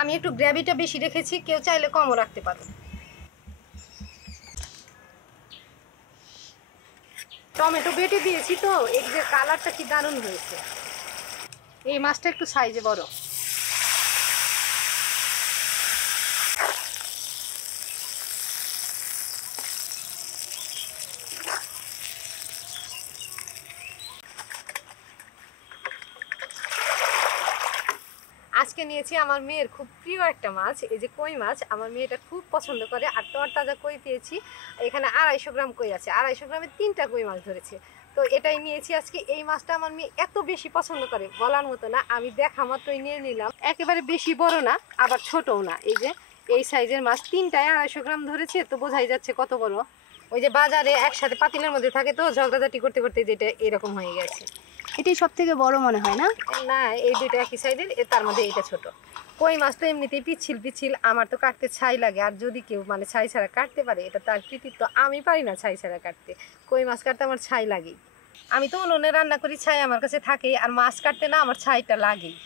আমি একটু গ্রেভিটা বেশি রেখেছি, কেউ চাইলে কমও রাখতে পারো। টমেটো বেটে দিয়েছি তো এই যে কালারটা কি দারুণ হয়েছে। এই মাছটা একটু সাইজে বড়। আজকে নিয়েছি আমার মেয়ের খুব প্রিয় একটা মাছ, এই যে কই মাছ। আমার মেয়েটা খুব পছন্দ করে, আর তরতাজা কই পেয়েছি। এখানে 250 গ্রাম কই আছে, 250 গ্রামে 3টা কই মাছ ধরেছে। তো এটাই নিয়েছি আজকে। এই মাছটা আমার মেয়ে এত বেশি পছন্দ করে বলার মতো না। আমি দেখা মাত্রই নিয়ে নিলাম। একেবারে বেশি বড় না আবার ছোটও না, এই যে এই সাইজের মাছ। 3টায় 250 গ্রাম ধরেছে, তো বোঝাই যাচ্ছে কত বড়। ওই যে বাজারে একসাথে পাতিলের মধ্যে থাকে, তো ঝগড়াঝাটি করতে করতে যেটা এরকম হয়ে গেছে। এটাই সব থেকে বড় মনে হয় না? না, এই দুইটা একই সাইজের, তার মধ্যে এইটা ছোট। কই মাছ তো এমনিতেই পিচ্ছিল পিচ্ছিল, আমার তো কাটতে ছাই লাগে। আর যদি কেউ মানে ছাই ছাড়া কাটতে পারে এটা তার কৃতিত্ব। আমি পারি না ছাই ছাড়া কাটতে। কই মাছ কাটতে আমার ছাই লাগেই। আমি তো উনুনে রান্না করি, ছাই আমার কাছে থাকেই। আর মাছ কাটতে না আমার ছাইটা লাগেই।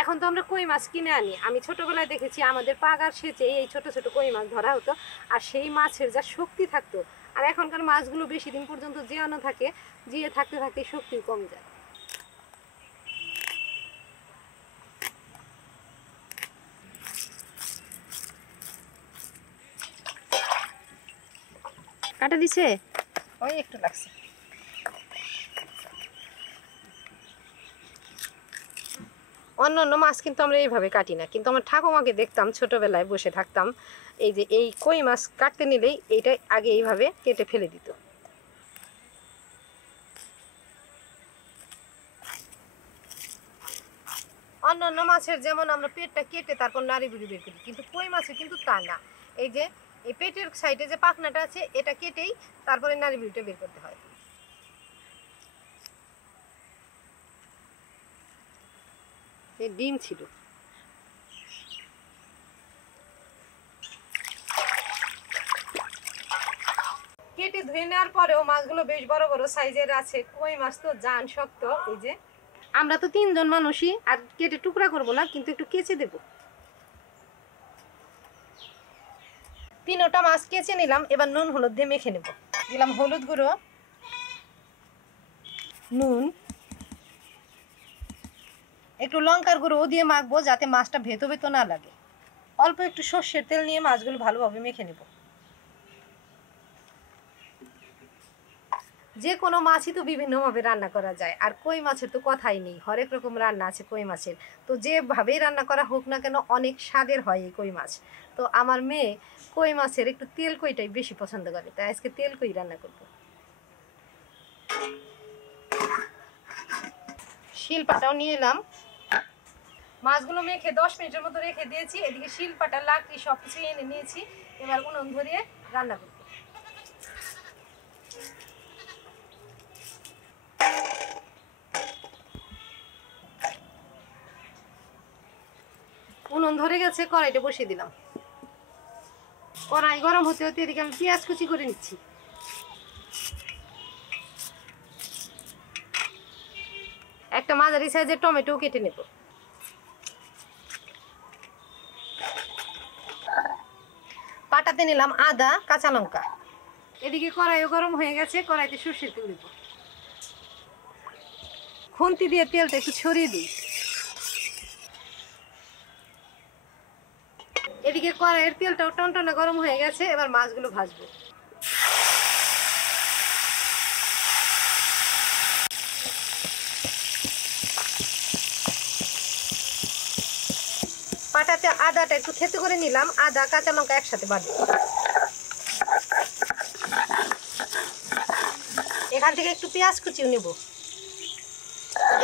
এখন তো আমরা কই মাছ কিনে আনি। আমি ছোটবেলায় দেখেছি আমাদের পাগার সেচে এই ছোট ছোট কই মাছ ধরা হতো, আর সেই মাছের যা শক্তি থাকতো। আর এখনকার মাছগুলো বেশি দিন পর্যন্ত জিয়ানো থাকে, জিয়ে থাকতে থাকতে শক্তি কমে যায়। কাটা দিছে? ওই একটু লাগছে। অন্য অন্য মাছ কিন্তু আমরা এইভাবে কাটি না, কিন্তু আমার ঠাকুমাকে দেখতাম ছোটবেলায় বসে থাকতাম, এই যে এই কই মাছ কাটতে নিলেই এইটা আগে এইভাবে কেটে ফেলে দিত। অন্য অন্য মাছের যেমন আমরা পেটটা কেটে তারপর নাড়ি বুড়ি বের করি, কিন্তু কই মাছের কিন্তু তা না। এই যে এই পেটের সাইডে যে পাখনাটা আছে এটা কেটেই তারপরে নাড়ি বুড়িটা বের করতে হয়। এই ডিম ছিল। কেটে ধুয়ে নেওয়ার পরেও মাছগুলো বেশ বড় বড় সাইজের আছে। কই মাছ তো জান শক্ত। এই যে আমরা তো 3জন মানুষই, আর কেটে টুকরা করবো না, কিন্তু একটু কেচে দেব। 3টা মাছ কেচে নিলাম। এবার নুন হলুদ দিয়ে মেখে নেব। দিলাম হলুদ গুঁড়ো, নুন, একটু লঙ্কার গুঁড়ো দিয়ে মাখবো যাতে মাছটা ভেতো ভেতো না লাগে। অল্প একটু সর্ষের তেল নিয়ে মাছগুলো ভালোভাবে মেখে নেব। যে কোনো মাছই তো বিভিন্নভাবে রান্না করা যায়, আর কই মাছের তো কথাই নেই। হরেক রকম রান্না আছে কই মাছের। তো যেভাবেই রান্না করা হোক না কেন অনেক স্বাদের হয় এই কই মাছ। তো আমার মেয়ে কই মাছের একটু তেল কইটাই বেশি পছন্দ করে, তাই আজকে তেল কই রান্না করব। শিলপাটাও নিয়ে এলাম। মাছগুলো মেখে 10 মিনিটের মতো রেখে দিয়েছি। এদিকে শিলপাটা লাকড়ি সব কিছু এনে নিয়েছি। এবার উনুন ধরিয়ে রান্না করব। উনুন ধরে গেছে, কড়াইটা বসিয়ে দিলাম। কড়াই গরম হতে হতে এদিকে আমি পেঁয়াজ কুচি করে নিচ্ছি। একটা মাঝারি সাইজের টমেটো কেটে নেব। পাটাতে নিলাম আদা, কাঁচা লঙ্কা। এদিকে কড়াইও গরম হয়ে গেছে, কড়াইতে সরষের তেল দিব। খুন্তি দিয়ে তেলটা একটু ছড়িয়ে দিই। এদিকে কড়াইয়ের তেলটাও টনটনে গরম হয়ে গেছে, এবার মাছগুলো ভাজবো। পাটাতে আদাটা একটু থেতো করে নিলাম। আদা কাঁচা লঙ্কা একসাথে বাটবো। এখান থেকে একটু পেঁয়াজ কুচিও নেব,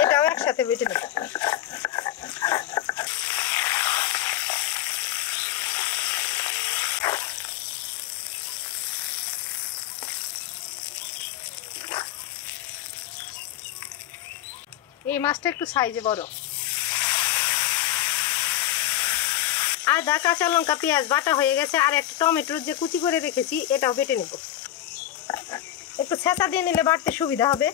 এটাও একসাথে বেটে নেব। এই মাছটা একটু সাইজে বড়। আদা, কাঁচা লঙ্কা, পেঁয়াজ বাটা হয়ে গেছে। আর একটা টমেটোর যে কুচি করে রেখেছি এটাও বেটে নেব। একটু ছেঁচা দিয়ে নিলে বাটতে সুবিধা হবে।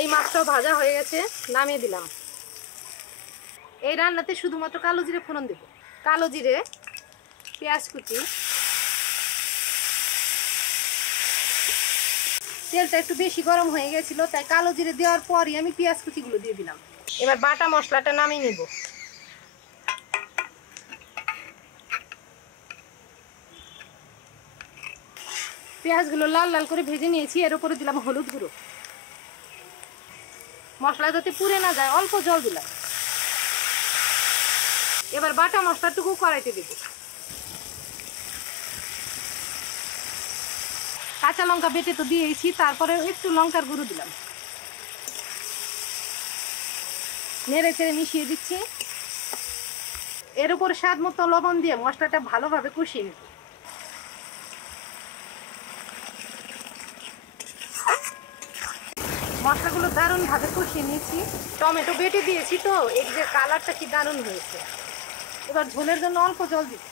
এই মাছটাও ভাজা হয়ে গেছে, নামিয়ে দিলাম। এই রান্নাতে শুধুমাত্র কালো জিরে ফোড়ন দেব। কালো জিরে, পেঁয়াজ কুচি, তেলটা একটু বেশি গরম হয়ে গেছিল, তাই কালো জিরে দেওয়ার পরই আমি পেঁয়াজ কুচিগুলো দিয়ে দিলাম। এবার বাটা মশলাটা নামিয়ে নিব। পেঁয়াজগুলো লাল লাল করে ভেজে নিয়েছি। এর উপরে দিলাম হলুদ গুঁড়ো। মশলা যাতে পুড়ে না যায় অল্প জল দিলাম। এবার বাটা মশলাটুকু কড়াইতে দেব। কাঁচা লঙ্কা বেটে তো দিয়েছি, তারপরে একটু লঙ্কার গুঁড়ো দিলাম। নেড়ে চেড়ে মিশিয়ে দিচ্ছি। এর উপরে স্বাদ মতো লবণ দিয়ে মশলাটা ভালোভাবে কষিয়ে নেব। মশলাগুলো দারুণভাবে কষিয়ে নিয়েছি। টমেটো বেটে দিয়েছি তো এর যে কালারটা কি দারুণ হয়েছে। এবার ঝোলের জন্য অল্প জল দিব।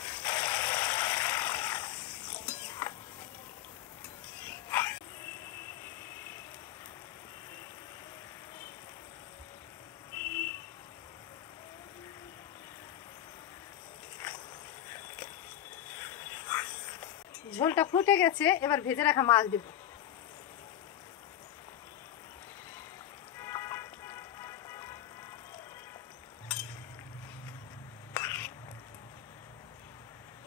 ঝোলটা ফুটে গেছে, এবার ভেজে রাখা মাছ দেব।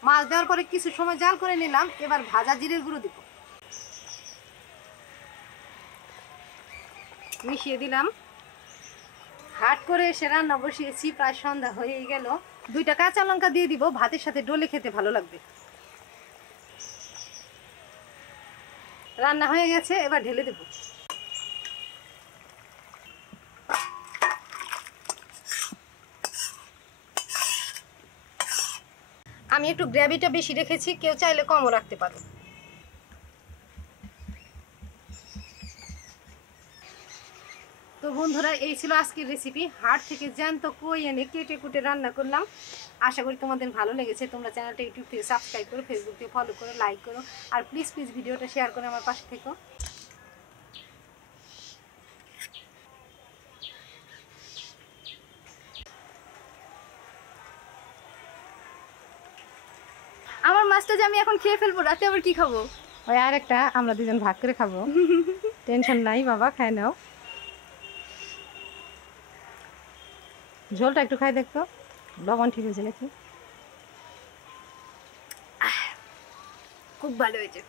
মাছ দেওয়ার পরে কিছু সময় জাল করে নিলাম। এবার ভাজা জিরের গুঁড়ো দিব, মিশিয়ে দিলাম। হাট করে এসে রান্না বসিয়েছি, প্রায় সন্ধ্যা হয়ে গেল। 2টা কাঁচা লঙ্কা দিয়ে দিব, ভাতের সাথে ডলে খেতে ভালো লাগবে। রান্না হয়ে গেছে, এবার ঢেলে দেব। আমি একটু গ্রেভিটা বেশি রেখেছি, কেউ চাইলে কমও রাখতে পারো। তো বন্ধুরা, এই ছিল আজকের রেসিপি। হাট থেকে জ্যান্ত কই এনে কেটে কুটে রান্না করলাম। আশা করি তোমাদের ভালো লেগেছে। তোমরা চ্যানেলটা ইউটিউব থেকে সাবস্ক্রাইব করো, ফেসবুক থেকে ফলো করো, লাইক করো, আর প্লিজ ভিডিওটা শেয়ার করে আমার পাশে থেকো। আমার মাছটা যে আমি এখন খেয়ে ফেলবো, রাতে আবার কি খাবো? ওই আরেকটা আমরা দুজন ভাগ করে খাবো। টেনশন নাই বাবা, খাই নাও। ঝোলটা একটু খাই দেখতো, লবণ ঠিক হয়েছে নাকি। খুব ভালো হয়েছে।